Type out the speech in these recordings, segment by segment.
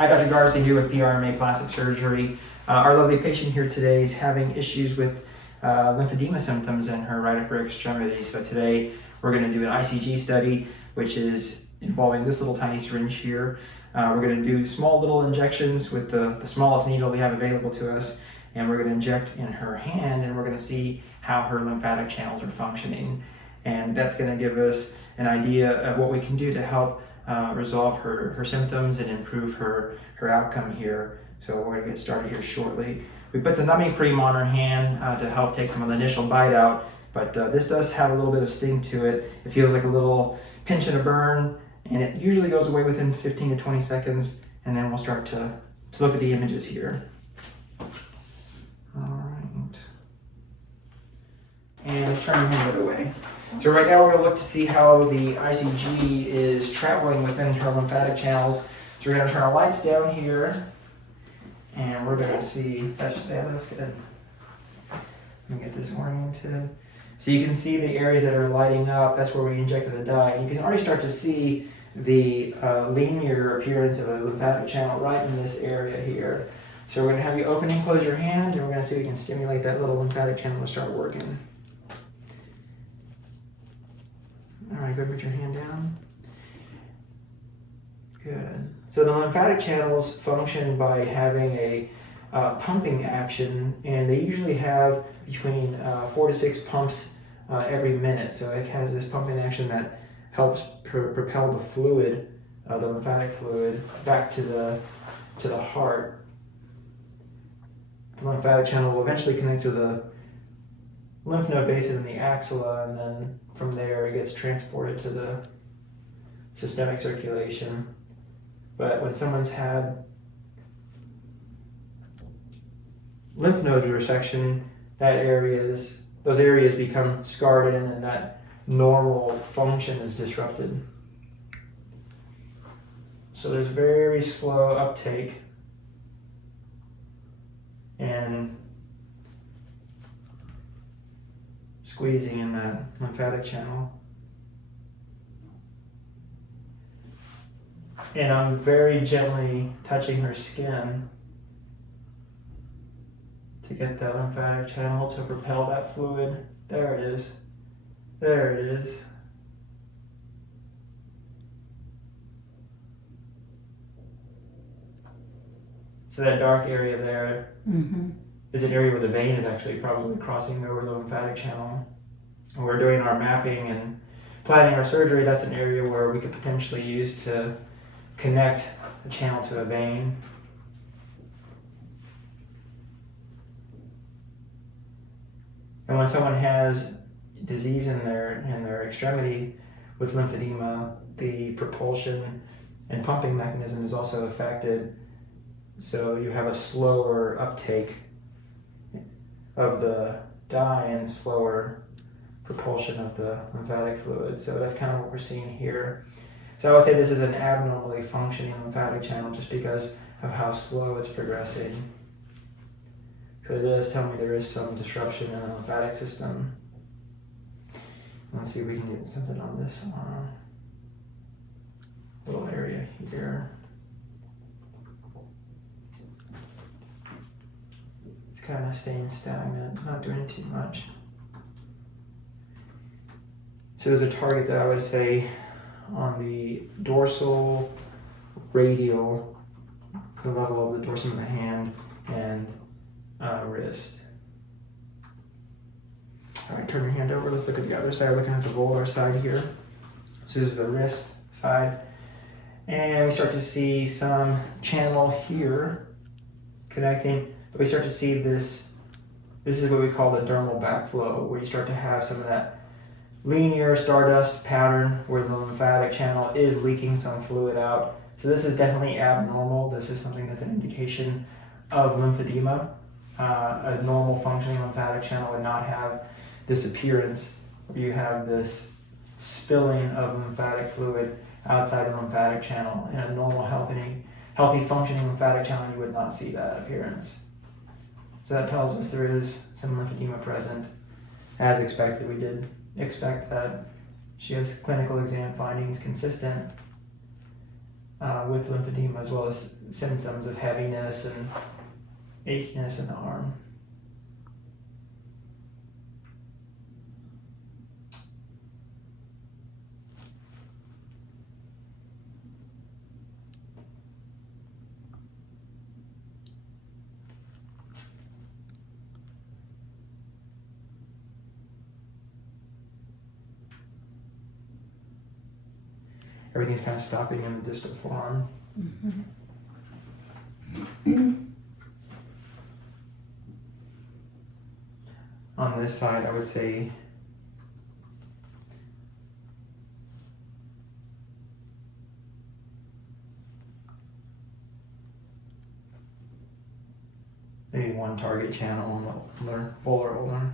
Hi, Dr. Garza here with PRMA Plastic Surgery. Our lovely patient here today is having issues with lymphedema symptoms in her right upper extremity. So today we're going to do an ICG study, which is involving this little tiny syringe here. We're going to do small little injections with the smallest needle we have available to us, and we're going to inject in her hand, and we're going to see how her lymphatic channels are functioning. And that's going to give us an idea of what we can do to help resolve her symptoms and improve her outcome here. So we're going to get started here shortly. We put some numbing cream on her hand to help take some of the initial bite out, but this does have a little bit of sting to it. It feels like a little pinch and a burn, and it usually goes away within 15 to 20 seconds, and then we'll start to look at the images here. All right. And let's turn the hand away. So right now we're going to look to see how the ICG is traveling within her lymphatic channels. So we're going to turn our lights down here, and we're going to see, that's good. Let me get this oriented. So you can see the areas that are lighting up, that's where we injected the dye. You can already start to see the linear appearance of a lymphatic channel right in this area here. So we're going to have you open and close your hand, and we're going to see if we can stimulate that little lymphatic channel to start working. All right, go put your hand down. Good. So the lymphatic channels function by having a pumping action, and they usually have between 4 to 6 pumps every minute. So it has this pumping action that helps propel the fluid, the lymphatic fluid, back to the heart. The lymphatic channel will eventually connect to the lymph node basin in the axilla, and then from there it gets transported to the systemic circulation. But when someone's had lymph node resection, those areas become scarred in, and that normal function is disrupted. So there's very slow uptake and squeezing in that lymphatic channel. And I'm very gently touching her skin to get that lymphatic channel to propel that fluid. There it is. There it is. So that dark area there is an area where the vein is actually probably crossing over the lymphatic channel. When we're doing our mapping and planning our surgery, that's an area where we could potentially use to connect the channel to a vein. And when someone has disease in their extremity with lymphedema, the propulsion and pumping mechanism is also affected. So you have a slower uptake of the dye and slower propulsion of the lymphatic fluid. So that's kind of what we're seeing here. So I would say this is an abnormally functioning lymphatic channel just because of how slow it's progressing. So it does tell me there is some disruption in the lymphatic system. Let's see if we can get something on this little area here. It's kind of staying stagnant, not doing too much. So there's a target that I would say on the dorsal radial, the level of the dorsum of the hand and wrist. All right, turn your hand over. Let's look at the other side, looking at the volar side here. So this is the wrist side. And we start to see some channel here connecting, but we start to see this is what we call the dermal backflow, where you start to have some of that linear stardust pattern where the lymphatic channel is leaking some fluid out. So this is definitely abnormal. This is something that's an indication of lymphedema. A normal functioning lymphatic channel would not have this appearance where you have this spilling of lymphatic fluid outside the lymphatic channel. In a normal, healthy functioning lymphatic channel, you would not see that appearance. So that tells us there is some lymphedema present. As expected, we did expect that. She has clinical exam findings consistent with lymphedema, as well as symptoms of heaviness and achiness in the arm. Everything's kind of stopping in the distal forearm. On this side, I would say maybe one target channel on the volar ulnar.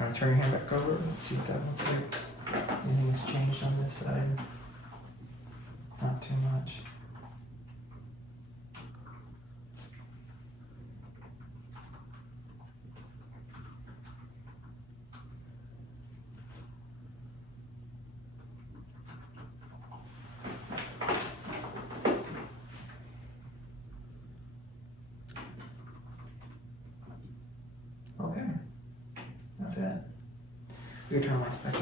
All right, turn your hand back over. Let's see what that looks like. Anything has changed on this side? Not too much. Okay. That's it. We can turn the lights back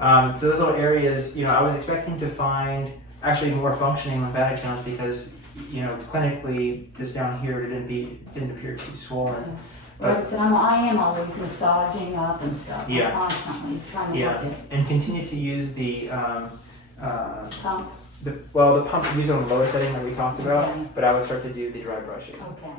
on. So those little areas, I was expecting to find actually more functioning lymphatic channels because, clinically this down here didn't appear too swollen. But so I am always massaging up and stuff. Yeah. I'm constantly trying to work it. And continue to use the Pump. the pump used on the lower setting that we talked about, Okay. but I would start to do the dry brushing. Okay.